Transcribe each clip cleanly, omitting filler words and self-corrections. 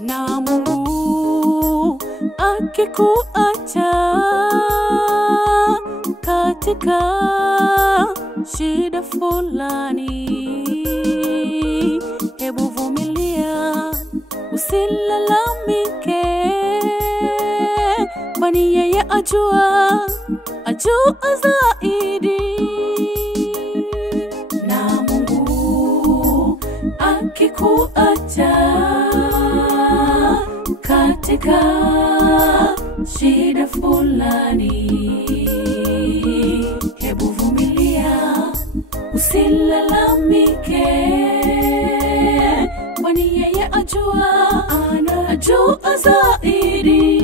Na Mungu akikuacha katika shida fulani, hebu vumilia, usilalamike, kwani yeye ajua zaidi. Na Mungu akikuacha katika shida fulani, hebu vumilia, usilalamike, kwani yeye ajua zaidi.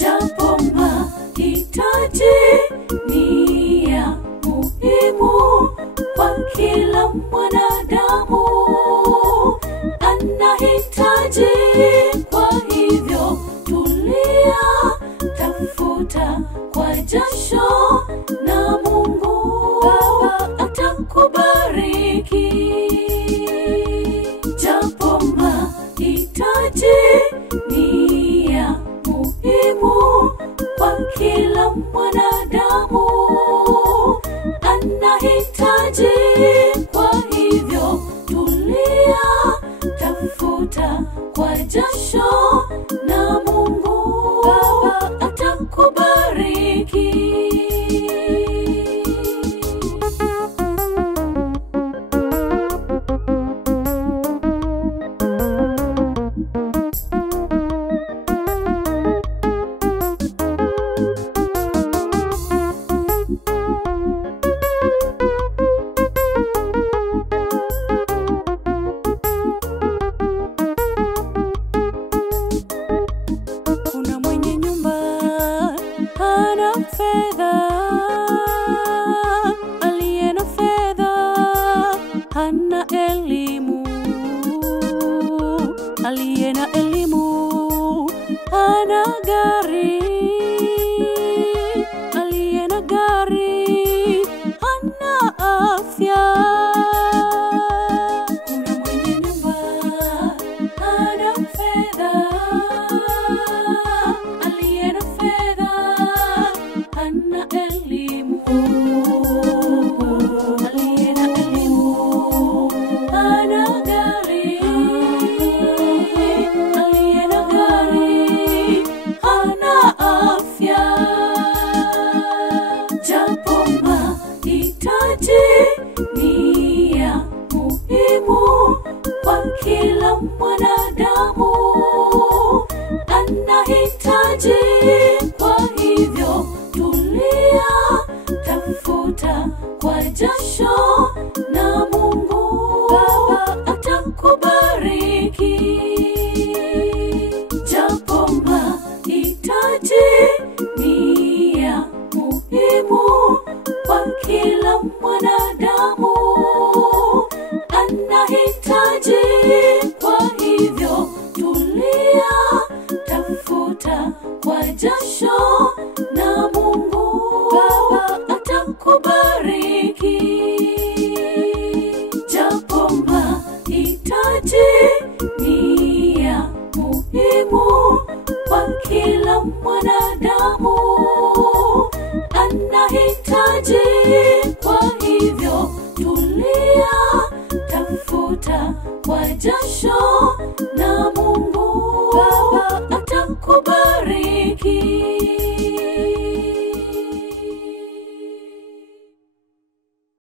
Japo mahitaji ni ya muhimu kwa kila mwanadamu, anahitaji, kwa hivyo tulia, tafuta kwa jasho, na Mungu Baba atakubariki. Japo mahitaji ni ya muhimu kwa kila mwanadamu, anahitaji, kwa hivyo tulia, tafuta kwa jasho, na Mungu Baba atakubariki. Kuna mwenye nyumba hana fedha, aliye na fedha hana elimu, aliye na elimu hana gari, aliye na gari hana afya. Kuna mwenye nyumba hana fedha, aliye na fedha hana elimu, aliye na elimu hana gari, aliye na gari hana afya. Japo mahitaji ni ya muhimu kwa kila mwanadamu, anahitaji, kwa hivyo tulia, tafuta kwa jasho, na Mungu Baba atakubariki. Japo mahitaji ni ya muhimu kwa kila mwanadamu, anahitaji, kwa hivyo tulia, tafuta kwa jasho, na Mungu Baba atakubariki. Japo mahitaji ni ya muhimu kwa kila mwanadamu, anahitaji, kwa hivyo tulia, tafuta kwa jasho, na Mungu Baba atakubariki.